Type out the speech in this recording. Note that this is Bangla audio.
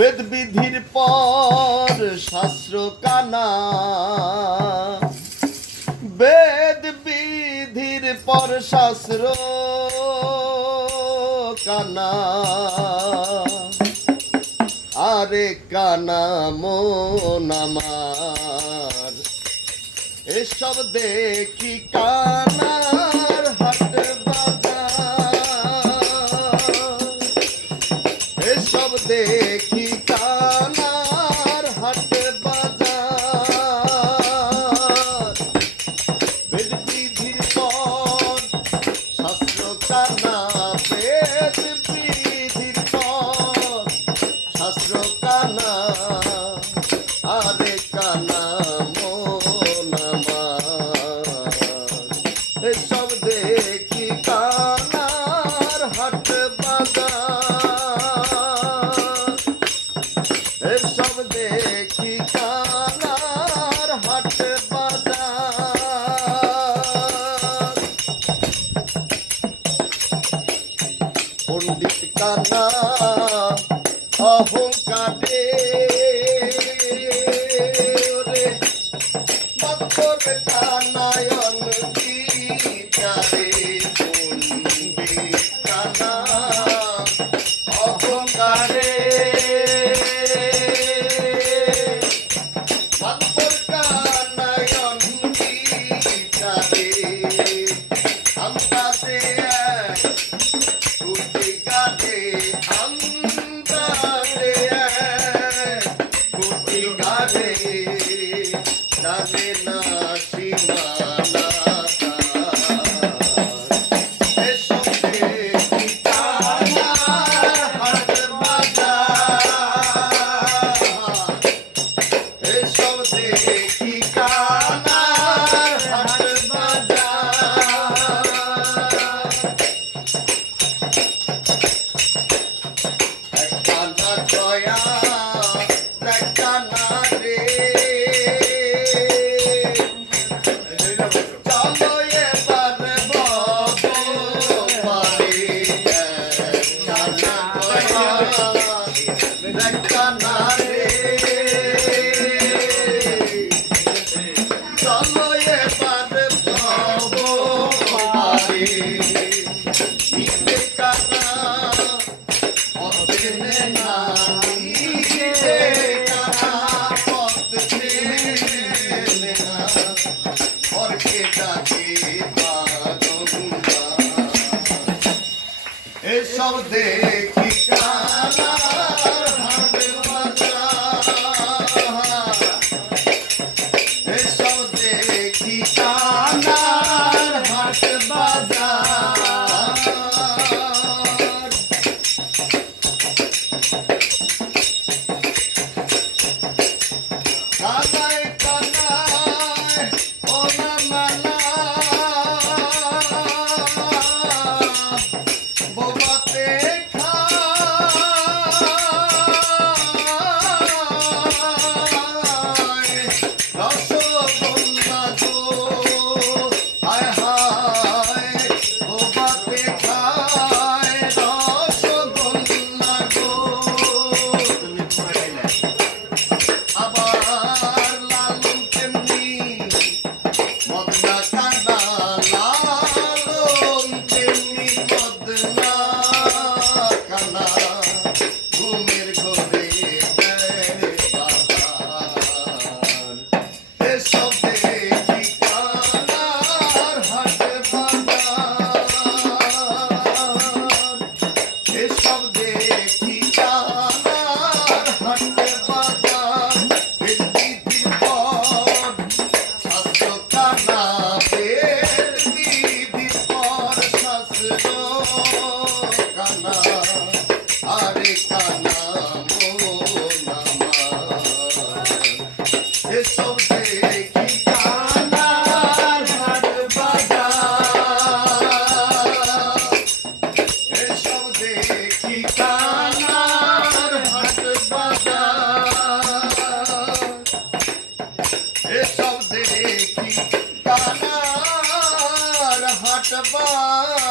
বেদ বিধির পর শাস্ত্র কানা, বেদ বিধির পর শাস্ত্র কানা, আরে কানা মন আমার এসব দেখি কানার হাট বাজার, এসব দেখি কানার হাট বাজার। বেদ বিধির পর শাস্ত্র কানা, বেদ বিধির পর শাস্ত্র কানা, আরে কানা মন আমার এসব দেখি কানার হাট বাজার, এসব দেখি কানার হাট বাজার। পণ্ডিত কানা অহংকারে ওরে মকর কানায়ন বিচারে, পণ্ডিত কানা অহংকারে মকর কানায়ন বিচারে, আমতাতে কুটি গাছে আমতাতে কুটি গাছে জানে না সীমানা। এসব দেখি কানার হাট বাজার, এসব দেখি কানার হাট বাজার। কানা দয়া কানা রে, চলো এবার ভব পারে। কানা দয়া কানা রে, চলো এবার ভব পারে। নিতে কানা অচেনে না, নিতে কানা পথ চেনে না, পরকে ডাকে বারংবার। এসব দেখি কানার হাট বাজার, এসব দেখি কানার হাট বাজার। কানায় কানায় ওনা মালা, বোবাতে খায় রসগোল্লা গো, হায় হায় বোবাতে খায় রসগোল্লা গো। তুমি গাইলে আবার লালন তেমনি মদনা কানা, লালন তেমনি মদনা কানা, ঘুমের ঘরে দেয় বাহার। এসব দেখি কানার হাট বাজার, এসব দেখি কানার হাট বাজার। বেদ বিধির পর শাস্ত্র কানা, বেদ বিধির পর শাস্ত্র কানা, আরে কানা মন আমার এসব দেখি কানার হাট বাজার, এসব দেখি কানার হাট বাজার, এসব দেখি কানার হাট বাজার।